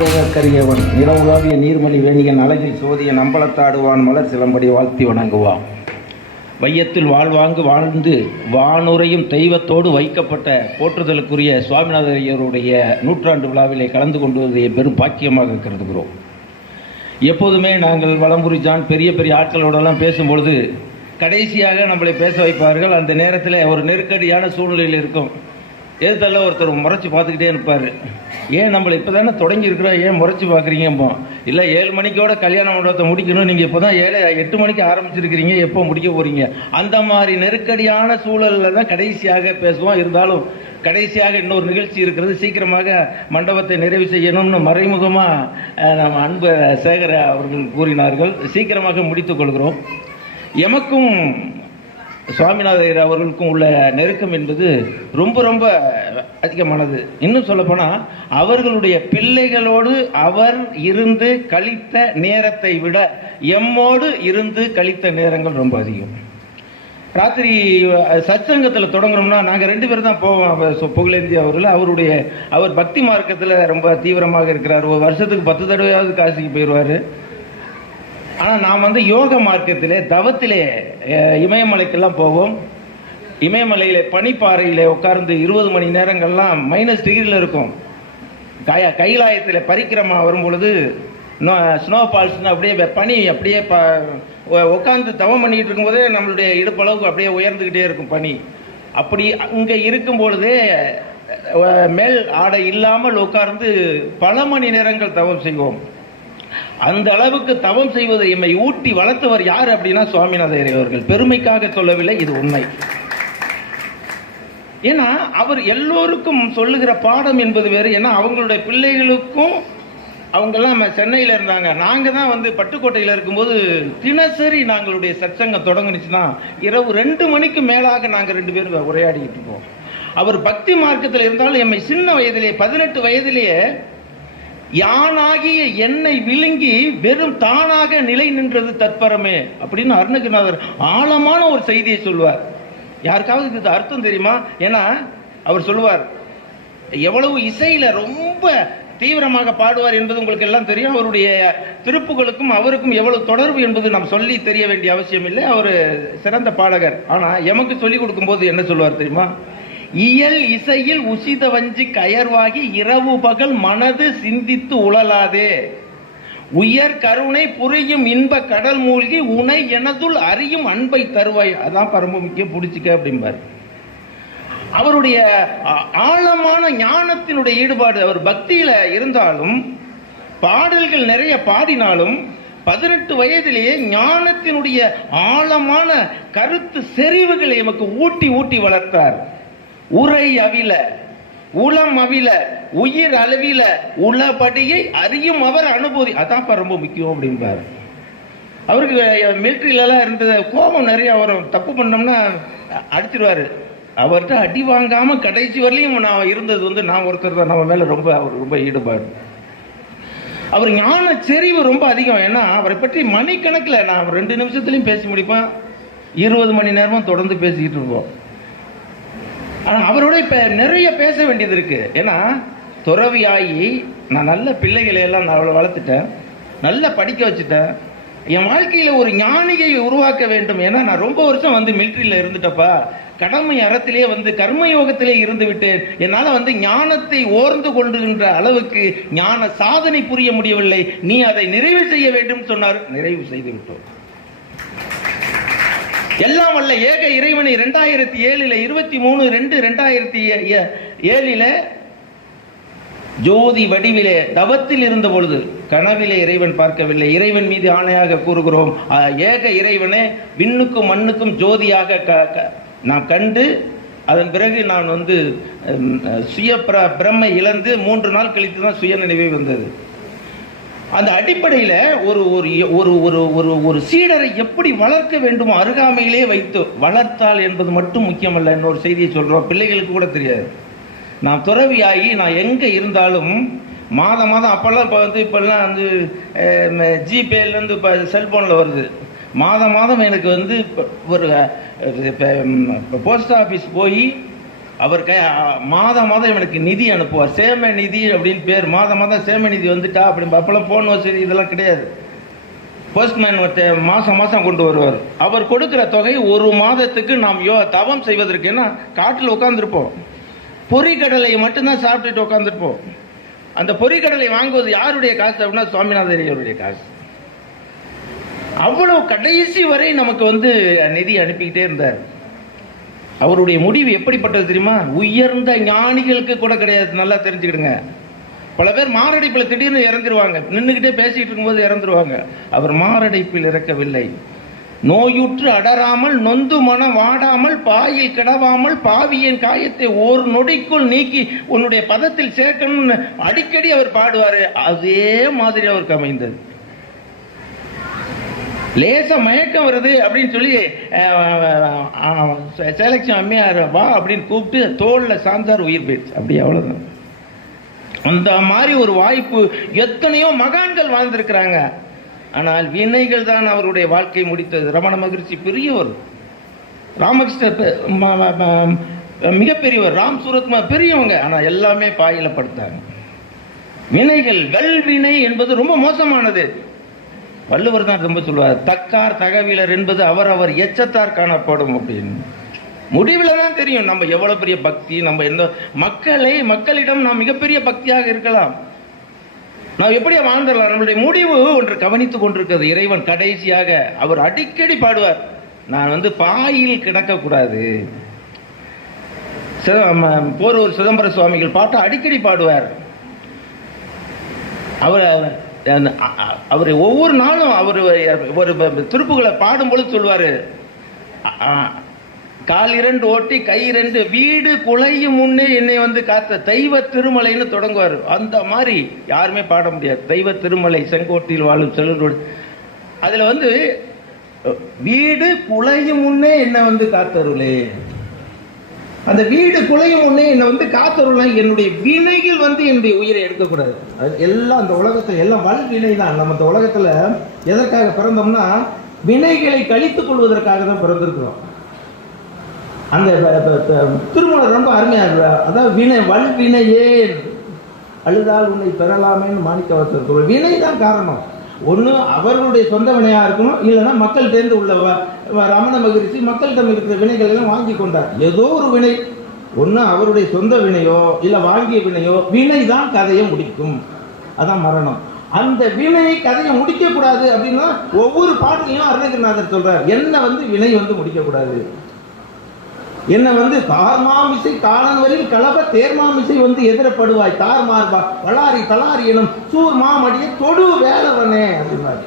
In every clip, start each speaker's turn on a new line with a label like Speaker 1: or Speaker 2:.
Speaker 1: நாதகரியவன் நிறவுலாவிய நீர்மணி வேணியன் அழகில் சோதிய நம்பலத்தாடுவான் மலர் சிலம்படி வாழ்த்தி வணங்குவான். வையத்தில் வாழ்வாங்கு வாழ்ந்து வானுரையும் தெய்வத்தோடு வைக்கப்பட்ட போற்றுதலுக்குரிய சுவாமிநாத ஐயருடைய நூற்றாண்டு விழாவிலே கலந்து கொண்டுவதை பெரும் பாக்கியமாக கருதுகிறோம். எப்போதுமே நாங்கள் வளம்புரி ஜான் பெரிய பெரிய ஆட்களோடெல்லாம் பேசும்பொழுது கடைசியாக நம்மளை பேச வைப்பார்கள். அந்த நேரத்தில் ஒரு நெருக்கடியான சூழ்நிலையில் இருக்கும். எதிர்த்தல்ல ஒருத்தர் முறைச்சி பார்த்துக்கிட்டே இருப்பார். ஏன் நம்மளை இப்போ தானே தொடங்கியிருக்கிறோம்? ஏன் முறைச்சி பார்க்குறீங்கப்போ இல்லை ஏழு மணிக்கோட கல்யாண மண்டபத்தை முடிக்கணும். நீங்கள் இப்போ தான் ஏழு எட்டு மணிக்கு ஆரம்பிச்சிருக்கிறீங்க. எப்போ முடிக்க போகிறீங்க அந்த மாதிரி நெருக்கடியான சூழலில் தான் கடைசியாக பேசுவோம். இருந்தாலும் கடைசியாக இன்னொரு நிகழ்ச்சி இருக்கிறது. சீக்கிரமாக மண்டபத்தை நிறைவு செய்யணும்னு மறைமுகமாக நம்ம அன்பு சேகர அவர்கள் கூறினார்கள். சீக்கிரமாக முடித்துக் கொள்கிறோம். எமக்கும் சுவாமிநாதையர் அவர்களுக்கும் உள்ள நெருக்கம் என்பது ரொம்ப ரொம்ப அதிகமானது. இன்னும் சொல்லப்போனால் அவர்களுடைய பிள்ளைகளோடு அவர் இருந்து கழித்த நேரத்தை விட எம்மோடு இருந்து கழித்த நேரங்கள் ரொம்ப அதிகம். ராத்திரி சத்சங்கத்தில் தொடங்குறோம்னா நாங்கள் ரெண்டு பேரும் தான் போவோம் புகழேந்தி அவர்கள். அவருடைய அவர் பக்தி மார்க்கத்தில் ரொம்ப தீவிரமாக இருக்கிறார். ஒரு வருஷத்துக்கு பத்து தடவையாவது காசிக்கு போயிடுவார் ஆனால் நான் வந்து யோக மார்க்கத்திலே தவத்திலே இமயமலைக்கெல்லாம் போவோம். இமயமலையில் பனிப்பாறையில் உட்கார்ந்து இருபது மணி நேரங்கள்லாம் மைனஸ் டிகிரியில் இருக்கும். கய கைலாயத்தில் பரிக்கிரமா வரும் பொழுது ஸ்னோ ஃபால்ஸ்னு அப்படியே பனி அப்படியே ப உட்காந்து தவம் பண்ணிக்கிட்டு இருக்கும்போதே நம்மளுடைய இடுப்பளவுக்கு அப்படியே உயர்ந்துக்கிட்டே இருக்கும் பனி. அப்படி அங்கே இருக்கும் பொழுதே மேல் ஆடை இல்லாமல் உட்கார்ந்து பல மணி நேரங்கள் தவம் செய்வோம். அந்த அளவுக்கு தவம் செய்வதை எம்மை ஊட்டி வளர்த்தவர் யார் அப்படின்னா சுவாமிநாதர் அவர்கள். பெருமைக்காக சொல்லவில்லை இது உண்மை. ஏன்னா அவர் எல்லோருக்கும் சொல்லுகிற பாடம் என்பது வேறு. ஏன்னா அவங்களுடைய பிள்ளைகளுக்கும் அவங்கெல்லாம் நம்ம சென்னையில் இருந்தாங்க. நாங்கள் தான் வந்து பட்டுக்கோட்டையில் இருக்கும்போது தினசரி நாங்களுடைய சச்சங்கம் தொடங்குனுச்சுன்னா இரவு ரெண்டு மணிக்கு மேலாக நாங்கள் ரெண்டு பேரும் உரையாடிக்கிட்டு இருப்போம். அவர் பக்தி மார்க்கத்தில் இருந்தாலும் எம்மை சின்ன வயதிலே பதினெட்டு வயதிலேயே யானாகிய என்னை விழுங்கி வெறும் தானாக நிலை நின்றது தற்பரமே அப்படின்னு அருணகிரிநாதர் ஆழமான ஒரு செய்தியை சொல்வார் யாருக்காவது இது அர்த்தம் தெரியுமா? ஏன்னா அவர் சொல்லுவார் எவ்வளவு இசையில ரொம்ப தீவிரமாக பாடுவார் என்பது உங்களுக்கு எல்லாம் தெரியும். அவருடைய திருப்புகளுக்கும் அவருக்கும் எவ்வளவு தொடர்பு என்பது நாம் சொல்லி தெரிய வேண்டிய அவசியம் இல்லை. அவர் சிறந்த பாடகர். ஆனா எமக்கு சொல்லிக் கொடுக்கும்போது என்ன சொல்லுவார் தெரியுமா? இயல் இசையில் உசித வஞ்சி கயர்வாகி இரவு பகல் மனது சிந்தித்து உழலாதே. உயர் கருணை புரியும் இன்ப கடல் மூழ்கி உனை எனதுள் அறியும் அன்பை தருவாய். அதான் பரம முக்கியம் பிடிச்சிக்க அப்படிம்பார். அவருடைய ஆழமான ஞானத்தினுடைய ஈடுபாடு அவர் பக்தியில இருந்தாலும் பாடல்கள் நிறைய பாடினாலும் பதினெட்டு வயதிலேயே ஞானத்தினுடைய ஆழமான கருத்து செறிவுகளை எமக்கு ஊட்டி ஊட்டி வளர்த்தார். உரை அவில உளம் அவில உயிர் அளவில உளபடியை அறியும் அவர் அனுபூதி. அதான் ரொம்ப முக்கியம் அப்படின்பாரு அவருக்கு மிலிட்ரியிலலாம் இருந்தது கோபம் நிறைய வரும். தப்பு பண்ணோம்னா அடிச்சிருவாரு. அவர்கிட்ட அடி வாங்காம கடைசி வரலையும் நான் இருந்தது வந்து நான் ஒருத்தர் தான். நம்ம மேல ரொம்ப அவர் ரொம்ப ஈடுபாடு. அவர் ஞான செறிவு ரொம்ப அதிகம். ஏன்னா அவரை பற்றி மணிக்கணக்கில் நான் ரெண்டு நிமிஷத்துலையும் பேசி முடிப்பேன். இருபது மணி நேரமும் தொடர்ந்து பேசிக்கிட்டு இருப்போம். ஆனால் அவரோட இப்போ நிறைய பேச வேண்டியது இருக்குது ஏன்னா துறவியாகி நான் நல்ல பிள்ளைகளை எல்லாம் நான் அவளை வளர்த்துட்டேன். நல்லா படிக்க வச்சுட்டேன். என் வாழ்க்கையில் ஒரு ஞானியை உருவாக்க வேண்டும். ஏன்னா நான் ரொம்ப வருஷம் வந்து மிலிட்ரியில் இருந்துட்டப்பா. கடமை அறத்திலே வந்து கர்மயோகத்திலே இருந்து விட்டேன். என்னால் வந்து ஞானத்தை ஓர்ந்து கொண்டுகின்ற அளவுக்கு ஞான சாதனை புரிய முடியவில்லை. நீ அதை நிறைவு செய்ய வேண்டும் சொன்னார். நிறைவு செய்து விட்டோம். எல்லாம் வல்ல ஏக இறைவனை ரெண்டாயிரத்தி ஏழில் இருபத்தி மூணு ரெண்டு ரெண்டாயிரத்தி ஏழில ஜோதி வடிவிலே தவத்தில் இருந்த பொழுது கனவிலே இறைவன் பார்க்கவில்லை. இறைவன் மீது ஆணையாக கூறுகிறோம். ஏக இறைவனே விண்ணுக்கும் மண்ணுக்கும் ஜோதியாக க- க- நான் கண்டு அதன் பிறகு நான் வந்து சுய பிர- பிரம்மை இழந்து மூன்று நாள் கழித்து தான் சுய நினைவே வந்தது. அந்த அடிப்படையில் ஒரு ஒரு ஒரு ஒரு ஒரு ஒரு சீடரை எப்படி வளர்க்க வேண்டுமோ அருகாமையிலே வைத்து வளர்த்தால் என்பது மட்டும் முக்கியமல்ல. இன்னொரு செய்தியை சொல்கிறோம் பிள்ளைகளுக்கு கூட தெரியாது. நான் துறவியாகி நான் எங்கே இருந்தாலும் மாதம் மாதம் அப்போல்லாம் இப்போ வந்து இப்போல்லாம் வந்து ஜிபேலேருந்து இப்போ செல்ஃபோனில் வருது. மாதம் மாதம் எனக்கு வந்து ஒரு இப்போ போஸ்ட் ஆஃபீஸ் போய் அவர் கை மாதம் மாதம் இவனுக்கு நிதி அனுப்புவார் சேம நிதி அப்படின்னு பேர். மாதம் மாதம் சேம நிதி வந்துட்டா அப்படின்னு அப்பெல்லாம் போன் வசதி இதெல்லாம் கிடையாது. போஸ்ட்மேன் ஒருத்தர் மாதம் மாதம் கொண்டு வருவார். அவர் கொடுக்குற தொகை ஒரு மாதத்துக்கு நாம் யோ தவம் செய்வதற்குன்னா காட்டில் உட்காந்துருப்போம் பொறிக்கடலை மட்டும்தான் சாப்பிட்டுட்டு உட்காந்துருப்போம் அந்த பொறிக்கடலை வாங்குவது யாருடைய காசு அப்படின்னா சுவாமிநாதரியருடைய காசு. அவ்வளவு கடைசி வரை நமக்கு வந்து நிதி அனுப்பிக்கிட்டே இருந்தார். அவருடைய முடிவு எப்படிப்பட்டது தெரியுமா? உயர்ந்த ஞானிகளுக்கு கூட கிடையாது. நல்லா தெரிஞ்சுக்கிடுங்க. பல பேர் மாரடைப்பில் திடீர்னு இறந்துருவாங்க. நின்றுக்கிட்டே பேசிகிட்டு இருக்கும்போது இறந்துருவாங்க. அவர் மாரடைப்பில் இறக்கவில்லை. நோயுற்று அடராமல் நொந்து மனம் வாடாமல் பாயில் கிடவாமல் பாவியின் காயத்தை ஒரு நொடிக்குள் நீக்கி உன்னுடைய பதத்தில் சேர்க்கணும்னு அடிக்கடி அவர் பாடுவார். அதே மாதிரி அவருக்கு அமைந்தது. லேசா மயக்கம் வருது அப்படின்னு சொல்லி செலக்ஷன் அம்மையார் வா அப்படின்னு கூப்பிட்டு தோல்ல சாந்தார் உயிர் போயிடுச்சு. அப்படி அவ்வளவுதான். அந்த மாதிரி ஒரு வாய்ப்பு எத்தனையோ மகான்கள் வாழ்ந்திருக்கிறாங்க. ஆனால் வினைகள் தான் அவருடைய வாழ்க்கை முடித்தது. ரமண மகிழ்ச்சி பெரியவர் ராமகிருஷ்ணர் மிகப்பெரியவர் ராம் சூரத்மா பெரியவங்க. ஆனால் எல்லாமே பாயில படுத்தாங்க. வினைகள் வெல்வினை என்பது ரொம்ப மோசமானது. வள்ளுவர் தான் ரொம்ப சொல்லுவார் தக்கார் தகவலர் என்பது அவர் அவர் எச்சத்தார் காணப்படும் அப்படின்னு. முடிவில் தான் தெரியும் நம்ம எவ்வளோ பெரிய பக்தி நம்ம எந்த மக்களை மக்களிடம் நாம் மிகப்பெரிய பக்தியாக இருக்கலாம். நாம் எப்படியா வாழ்ந்துடலாம் நம்மளுடைய முடிவு ஒன்று கவனித்து கொண்டிருக்கிறது. இறைவன் கடைசியாக அவர் அடிக்கடி பாடுவார் நான் வந்து பாயில் கிடக்கக்கூடாது. போரூர் சிதம்பர சுவாமிகள் பாட்டை அடிக்கடி பாடுவார். அவர் Uh, அவர் ஒவ்வொரு நாளும் அவர் ஒரு திருப்புகளை பாடும்பொழுது சொல்வாரு. கால் இரண்டு ஓட்டி கை இரண்டு வீடு குலையும் முன்னே என்னை வந்து காத்த தெய்வ திருமலைன்னு தொடங்குவார். அந்த மாதிரி யாருமே பாட முடியாது. தெய்வ திருமலை செங்கோட்டில் வாழும் செல்வரோடு அதுல வந்து வீடு குலையும் முன்னே என்னை வந்து காத்தருளே. அந்த வீடு குலையும் முன்னே என்னை வந்து காத்தருள என்னுடைய வினைகள் வந்து என்னுடைய உயிரை எடுக்கக்கூடாது. அது எல்லாம் அந்த உலகத்துல எல்லாம் வல் வினை தான் நம்ம இந்த உலகத்துல எதற்காக பிறந்தோம்னா வினைகளை கழித்துக் கொள்வதற்காக தான் பிறந்திருக்கிறோம். அந்த திருமணம் ரொம்ப அருமையா இருக்கு அதாவது வினை வல் வினையே அழுதால் உன்னை பெறலாமேன்னு மாணிக்க வச்சிருக்கிறோம் வினை தான் காரணம். ஒன்று அவர்களுடைய சொந்த வினையாக இருக்கணும் இல்லைன்னா மக்கள் தேர்ந்து உள்ள வ- ரமண மகிழ்ச்சி மக்கள்கிட்ட இருக்கிற வினைகள் எல்லாம் வாங்கி கொண்டார். ஏதோ ஒரு வினை. ஒன்று அவருடைய சொந்த வினையோ இல்லை வாங்கிய வினையோ வினை தான் கதையை முடிக்கும். அதான் மரணம். அந்த வினையை கதையை முடிக்கக்கூடாது அப்படின்னா ஒவ்வொரு பாடலையும் அருணகிரிநாதர் சொல்றார். என்ன வந்து வினை வந்து முடிக்கக்கூடாது? என்னை வந்து தார்மாமிசை தாளங்களில் கலப தேர்மாமிசை வந்து எதிரப்படுவாய். தார் மார்பா வளாரி தலாரி எனும் சூர் மாமடிய தொடு வேலவனே அப்படின்னாரு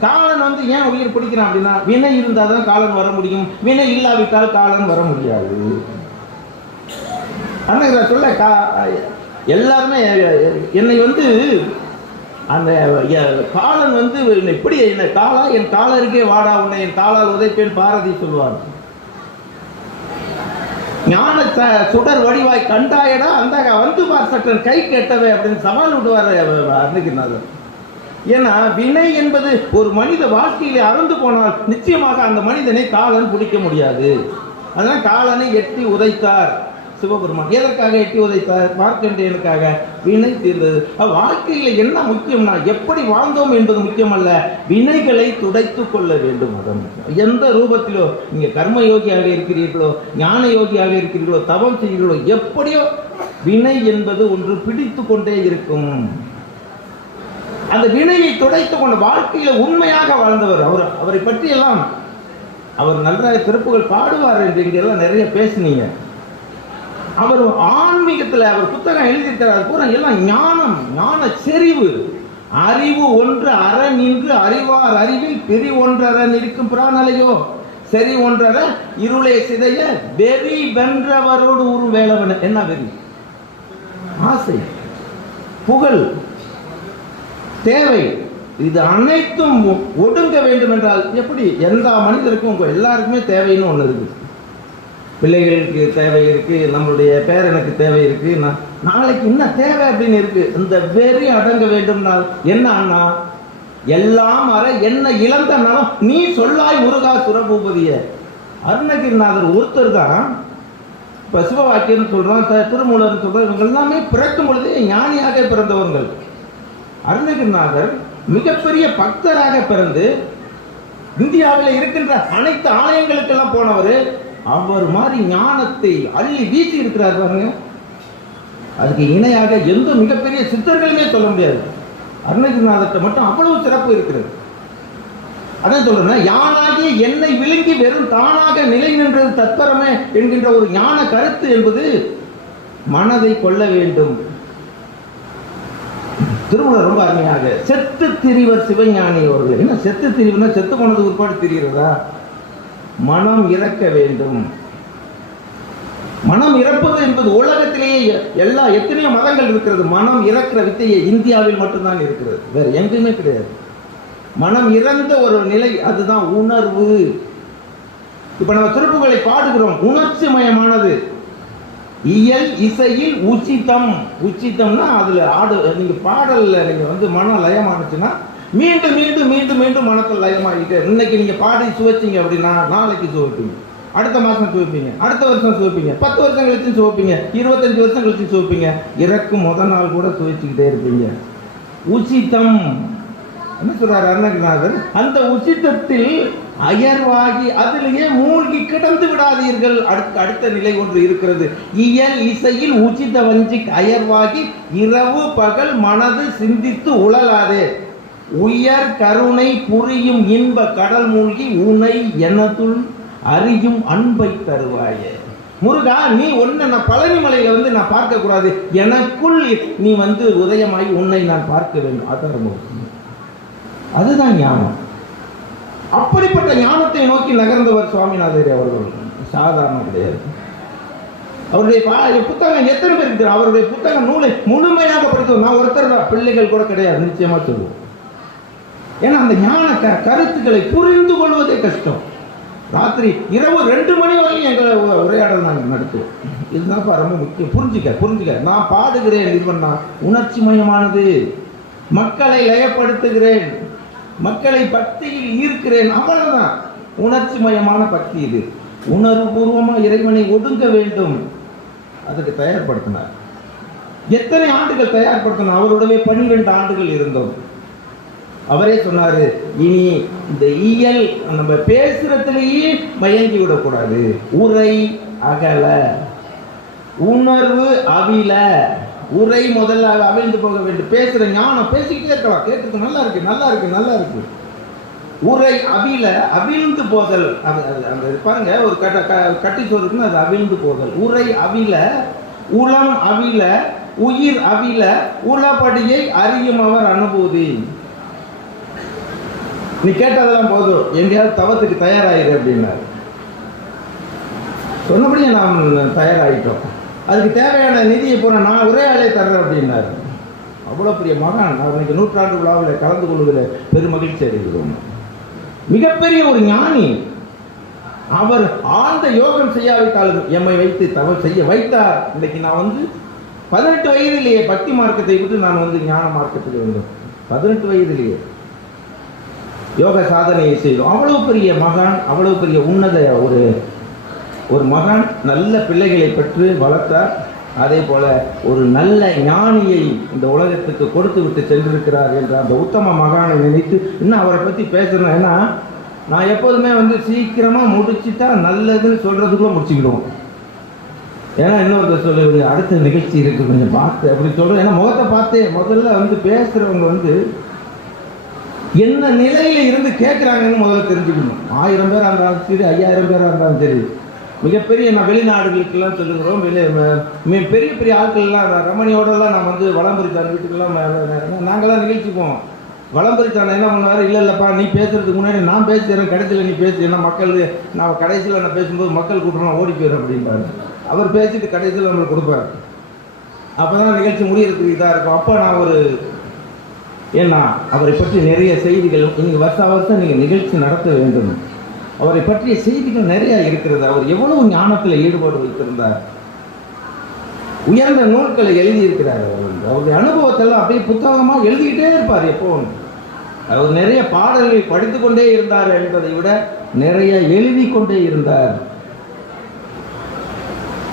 Speaker 1: காலன் வந்து ஏன் உயிர் பிடிக்கிறான் அப்படின்னா வினை இருந்தால் தான் காலன் வர முடியும். வினை இல்லாவிட்டால் காலன் வர முடியாது. அண்ணா சொல்ல கா- எல்லாருமே என்னை வந்து அந்த காலன் வந்து இப்படி என்ன காலா என் காலருக்கே வாடா உன்னை என் காலால் உதைப்பேன் பாரதி சொல்லுவார் ஞான ச- சுடர் வடிவாய் கண்டாயடா அந்த வந்து பார் கை கேட்டவை அப்படின்னு சவால் விடுவார் அருணகிரிநாதர் ஏன்னா வினை என்பது ஒரு மனித வாழ்க்கையிலே அறந்து போனால் நிச்சயமாக அந்த மனிதனை காலன் பிடிக்க முடியாது. அதனால் காலனை எட்டி உதைத்தார். சிவபெருமான். எதற்காக எட்டி உதைத்தார் மார்க்கண்டேயனுக்காக வினை தீர்ந்தது. வாழ்க்கையில் வாழ்க்கையில என்ன முக்கியம்னா எப்படி வாழ்ந்தோம் என்பது முக்கியமல்ல வினைகளை துடைத்துக் கொள்ள வேண்டும் அதன் எந்த ரூபத்திலோ நீங்க கர்ம யோகியாக இருக்கிறீர்களோ ஞான யோகியாக இருக்கிறீர்களோ தவம் செய்கிறீர்களோ எப்படியோ வினை என்பது ஒன்று பிடித்து கொண்டே இருக்கும். அந்த வினையை துடைத்துக் கொண்ட வாழ்க்கையில உண்மையாக வாழ்ந்தவர் அவர். அவரை பற்றியெல்லாம் அவர் நல்ல திருப்புகள் பாடுவார் என்று இங்கெல்லாம் நிறைய பேசுனீங்க. அவர் ஆன்மீகத்தில் அவர் புத்தகம் எழுதியிருக்கிறார் பூரா எல்லாம் ஞானம் ஞான செறிவு. அறிவு ஒன்று அற நின்று அறிவார் அறிவில் பெரி ஒன்றரன் இருக்கும் நிற்கும் சரி ஒன்றர இருளை சிதைய வெறி வென்றவரோடு ஒரு வேளவன் என்ன வெறி? ஆசை. புகழ். தேவை. இது அனைத்தும் ஒடுங்க வேண்டும் என்றால் எப்படி? எந்த மனிதருக்கும் எல்லாருக்குமே தேவைன்னு ஒன்று இருக்குது. பிள்ளைகளுக்கு தேவை இருக்கு நம்மளுடைய பேரனுக்கு தேவை இருக்கு நான் நாளைக்கு என்ன தேவை அப்படின்னு இருக்கு? இந்த வெறி அடங்க வேண்டும்னால் என்ன அண்ணா? எல்லாம் அற என்ன இழந்தனாலும் நீ சொல்லாய் முருகா சுரபூபதிய. அருணகிரிநாதர் ஒருத்தர் தான் இப்போ சிவவாக்கியர்னு சொல்கிறான் த திருமூலர்னு சொல்கிறோம் இவங்க எல்லாமே பிறக்கும் பொழுதே ஞானியாக பிறந்தவர்கள். அருணகிரிநாதர் மிகப்பெரிய பக்தராக பிறந்து இந்தியாவில் இருக்கின்ற அனைத்து ஆலயங்களுக்கெல்லாம் போனவர். அவர் மாதிரி ஞானத்தை அள்ளி வீசி இருக்கிறார் பாருங்க. அதுக்கு இணையாக எந்த மிகப்பெரிய சித்தர்களுமே சொல்ல முடியாது. அருணகிரிநாதத்தை மட்டும் அவ்வளவு சிறப்பு இருக்கிறது. அதான் சொல்றேன் யானாகிய என்னை விழுங்கி வெறும் தானாக நிலை நின்றது தற்பரமே என்கின்ற ஒரு ஞான கருத்து என்பது மனதை கொள்ள வேண்டும். திருமணம் ரொம்ப அருமையாக செத்து திரிவர் சிவஞானி அவர்கள். என்ன செத்து திரிவுனா செத்து போனது உட்பாடு தெரிகிறதா? மனம் இறக்க வேண்டும். மனம் இறப்பது என்பது உலகத்திலேயே எல்லா எத்தனையோ மதங்கள் இருக்கிறது. மனம் இறக்கிற வித்தையை இந்தியாவில் மட்டும்தான் இருக்கிறது. வேற எங்குமே கிடையாது. மனம் இறந்த ஒரு நிலை அதுதான் உணர்வு. இப்ப நம்ம திருப்புகளை பாடுகிறோம். உணர்ச்சி மயமானது இயல் இசையில் உச்சிதம். உச்சிதம்னா அதுல ஆடு நீங்க பாடல்ல நீங்க வந்து மனம் லயமானுச்சுன்னா மீண்டும் மீண்டும் மீண்டும் மீண்டும் மனத்தில் லயமாகிட்டு இன்னைக்கு நீங்கள் பாடி சுவைச்சீங்க அப்படின்னா நாளைக்கு சுவைப்பீங்க. அடுத்த மாதம் சுவைப்பீங்க அடுத்த வருஷம் சுவைப்பீங்க பத்து வருஷம் கழிச்சு சுவைப்பீங்க இருபத்தஞ்சு வருஷம் கழிச்சு சுவைப்பீங்க. இறக்கும் முத நாள் கூட சுவைச்சிக்கிட்டே இருப்பீங்க. உச்சிதம் என்ன சொல்றாரு அருணகிரிநாதர்? அந்த உச்சிதத்தில் அயர்வாகி அதிலேயே மூழ்கி கிடந்து விடாதீர்கள். அடுத்த அடுத்த நிலை ஒன்று இருக்கிறது. இயல் இசையில் உச்சித வஞ்சி அயர்வாகி இரவு பகல் மனது சிந்தித்து உழலாதே. உயர் கருணை புரியும் இன்ப கடல் மூழ்கி உனை எனதுள் அறியும் அன்பை தருவாயே. முருகா நீ ஒன்று நான் பழனிமலையில் வந்து நான் பார்க்க கூடாது. எனக்குள் நீ வந்து உதயமாகி உன்னை நான் பார்க்க வேண்டும். அதான் முக்கியம். அதுதான் ஞானம். அப்படிப்பட்ட ஞானத்தை நோக்கி நகர்ந்தவர் சுவாமிநாதர் அவர்கள். சாதாரணம் கிடையாது. அவருடைய பா- புத்தகம் எத்தனை பேர் இருக்கிறார்? அவருடைய புத்தக நூலை முழுமையாக படித்தோம் நான் ஒருத்தர் தான். பிள்ளைகள் கூட கிடையாது. நிச்சயமா சொல்லுவோம். ஏன்னா அந்த ஞான க- கருத்துக்களை புரிந்து கொள்வதே கஷ்டம். ராத்திரி இரவு ரெண்டு மணி வரையும் எங்களை உரையாடல் நாங்கள் நடத்துவோம். இதுதான்ப்பா ரொம்ப முக்கியம். புரிஞ்சுக்க புரிஞ்சுக்க. நான் பாடுகிறேன் இது பண்ணா உணர்ச்சி மயமானது. மக்களை லயப்படுத்துகிறேன். மக்களை பக்தியில் ஈர்க்கிறேன். அவ்வளவுதான். உணர்ச்சி மயமான பக்தி இது. உணர்வுபூர்வமாக இறைவனை ஒடுங்க வேண்டும். அதுக்கு தயார்படுத்தினார். எத்தனை ஆண்டுகள் தயார்படுத்தினார்? அவரோடவே பன்னிரெண்டு ஆண்டுகள் இருந்தோம். அவரே சொன்னாரு இனி இந்த இயல் நம்ம பேசுறதுலயே மயங்கி விடக்கூடாது. உரை அகல. உணர்வு அவில. உரை முதல்ல அவிழ்ந்து போக வேண்டும். பேசுற ஞானம் பேசிக்கிட்டே இருக்கலாம். கேட்டுக்கு நல்லா இருக்கு நல்லா இருக்கு நல்லா இருக்கு. உரை அவில அவிழ்ந்து போதல். அது அந்த பாருங்க ஒரு கட்ட க- கட்டி சொல்றதுன்னு அது அவிழ்ந்து போதல். உரை அவில உளம் அவில உயிர் அவில உளபடியை அறியும் அவர் அனுபூதி. நீ கேட்டதெல்லாம் போதும் எங்கேயாவது தவத்துக்கு தயாராகிடு அப்படின்னாரு. சொன்னபடியே நாம் தயாராகிட்டோம் அதுக்கு தேவையான நிதியை பூரா நான் ஒரே ஆளே தர்றேன் அப்படின்னாரு. அவ்வளோ பெரிய மகான். அவர் இன்னைக்கு நூற்றாண்டு விழாவில் கலந்து கொள்கிற பெருமகிழ்ச்சி அடைகிறோம். மிகப்பெரிய ஒரு ஞானி. அவர் ஆழ்ந்த யோகம் செய்யாவிட்டாலும் எம்மை வைத்து தவறு செய்ய வைத்தார். இன்னைக்கு நான் வந்து பதினெட்டு வயதிலேயே பக்தி மார்க்கத்தை விட்டு நான் வந்து ஞான மார்க்கத்துக்கு வந்தேன். பதினெட்டு வயதிலேயே. யோக சாதனையை செய்தோம். அவ்வளவு பெரிய மகான் அவ்வளவு பெரிய உன்னத ஒரு ஒரு மகான் நல்ல பிள்ளைகளை பெற்று வளர்த்தார். அதே போல ஒரு நல்ல ஞானியை இந்த உலகத்துக்கு கொடுத்து விட்டு சென்றிருக்கிறார் என்ற அந்த உத்தம மகானை நினைத்து இன்னும் அவரை பற்றி பேசுகிறேன் ஏன்னா நான் எப்போதுமே வந்து சீக்கிரமாக முடிச்சுட்டா நல்லதுன்னு சொல்றதுக்குள்ள முடிச்சுக்கிடுவோம். ஏன்னா இன்னொருத்தர் சொல்லுவது அடுத்த நிகழ்ச்சி இருக்குது கொஞ்சம் பார்த்து அப்படி சொல்கிறேன் ஏன்னா முகத்தை பார்த்து முதல்ல வந்து பேசுகிறவங்க வந்து என்ன நிலையில இருந்து கேட்குறாங்கன்னு முதல்ல தெரிஞ்சுக்கணும். ஆயிரம் பேரா இருந்தாலும் சரி ஐயாயிரம் பேரா இருந்தாலும் சரி. மிகப்பெரிய நான் வெளிநாடுகளுக்கெல்லாம் சொல்லுகிறோம். வெளி பெரிய பெரிய ஆட்கள்லாம் ரமணியோடலாம் நான் வந்து வளம்பரித்தான் வீட்டுக்கெல்லாம் நாங்களாம் நிகழ்ச்சிக்குவோம். வளம்பரித்தான் என்ன பண்ணுவார்? இல்லை இல்லைப்பா நீ பேசுறதுக்கு முன்னாடி நான் பேசுகிறேன் கடைசியில் நீ பேசு. ஏன்னா மக்கள் நான் கடைசியில் நான் பேசும்போது மக்கள் கூட்டம் ஓடி போயிடும் அப்படின்பாரு அவர் பேசிட்டு கடைசியில் நம்மளுக்கு கொடுப்பார். அப்போ தான் நிகழ்ச்சி முடியறதுக்கு இதாக இருக்கும். அப்போ நான் ஒரு ஏன்னா அவரை பற்றி நிறைய செய்திகள் நீங்கள் வருஷா வருஷம் நீங்கள் நிகழ்ச்சி நடத்த வேண்டும். அவரை பற்றிய செய்திகள் நிறையா இருக்கிறது. அவர் எவ்வளவு ஞானத்தில் ஈடுபாடு வைத்திருந்தார். உயர்ந்த நூல்களை எழுதியிருக்கிறார் அவர். வந்து. அவருடைய அனுபவத்தெல்லாம் அப்படியே புத்தகமாக எழுதிக்கிட்டே இருப்பார் எப்போவும். அவர் நிறைய பாடல்களை படித்து கொண்டே இருந்தார் என்பதை விட நிறைய எழுதி கொண்டே இருந்தார்.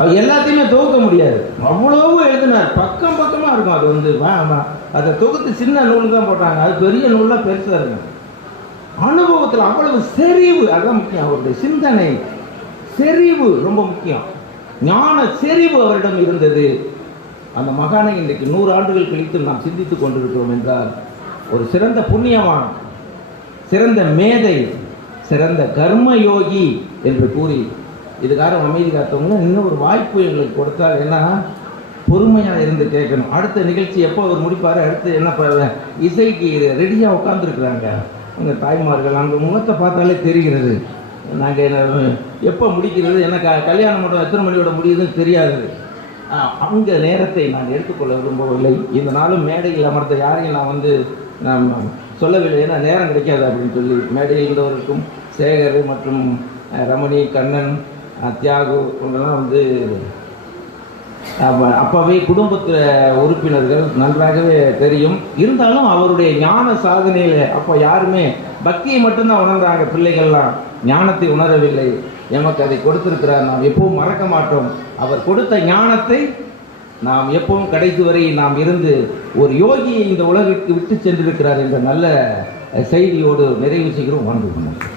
Speaker 2: அது எல்லாத்தையுமே தொகுக்க முடியாது. அவ்வளவு எழுதினார் பக்கம் பக்கமாக இருக்கும் அது வந்து வா- அதை தொகுத்து சின்ன நூல் தான் போட்டாங்க. அது பெரிய நூல்லாம் பெருசாக இருக்கும். அனுபவத்தில் அவ்வளவு செறிவு அதான் முக்கியம். அவருடைய சிந்தனை செறிவு ரொம்ப முக்கியம். ஞான செறிவு அவரிடம் இருந்தது. அந்த மகானை இன்றைக்கு நூறு ஆண்டுகள் கழித்து நாம் சிந்தித்துக் கொண்டிருக்கிறோம் என்றால் ஒரு சிறந்த புண்ணியவான் சிறந்த மேதை சிறந்த கர்மயோகி என்று கூறி இதுக்காக அமைதி காத்தவங்க இன்னும் ஒரு வாய்ப்பு எங்களுக்கு கொடுத்தா ஏன்னா பொறுமையாக இருந்து கேட்கணும். அடுத்த நிகழ்ச்சி எப்போ அவர் முடிப்பார்? அடுத்து என்ன இசைக்கு ரெடியாக உட்காந்துருக்குறாங்க எங்கள் தாய்மார்கள் அந்த முகத்தை பார்த்தாலே தெரிகிறது. நாங்கள் எப்போ முடிக்கிறது? என்ன க கல்யாணம் மட்டும் எத்தனை மணியோட முடியுதுன்னு தெரியாது அந்த நேரத்தை நான் எடுத்துக்கொள்ள விரும்பவில்லை. இந்த நாளும் மேடையில் அமர்ந்த யாரையும் நான் வந்து நான் சொல்லவில்லை. ஏன்னா நேரம் கிடைக்காது அப்படின்னு சொல்லி மேடையில் இருந்தவருக்கும் சேகர் மற்றும் ரமணி கண்ணன் தியாகு இவங்கெல்லாம் வந்து அப்போவே அப்பவே உறுப்பினர்கள் நன்றாகவே தெரியும். இருந்தாலும் அவருடைய ஞான சாதனையில் அப்போ யாருமே பக்தியை மட்டும்தான் உணர்ந்தாங்க பிள்ளைகள்லாம். ஞானத்தை உணரவில்லை. எமக்கு அதை கொடுத்திருக்கிறார் நாம் எப்பவும் மறக்க மாட்டோம். அவர் கொடுத்த ஞானத்தை நாம் எப்பவும் கடைசி வரை நாம் இருந்து ஒரு யோகியை இந்த உலகிற்கு விட்டு சென்றிருக்கிறார் என்ற நல்ல செய்தியோடு நிறைவு செய்கிறோம். வாழ்ந்து கொண்டோம்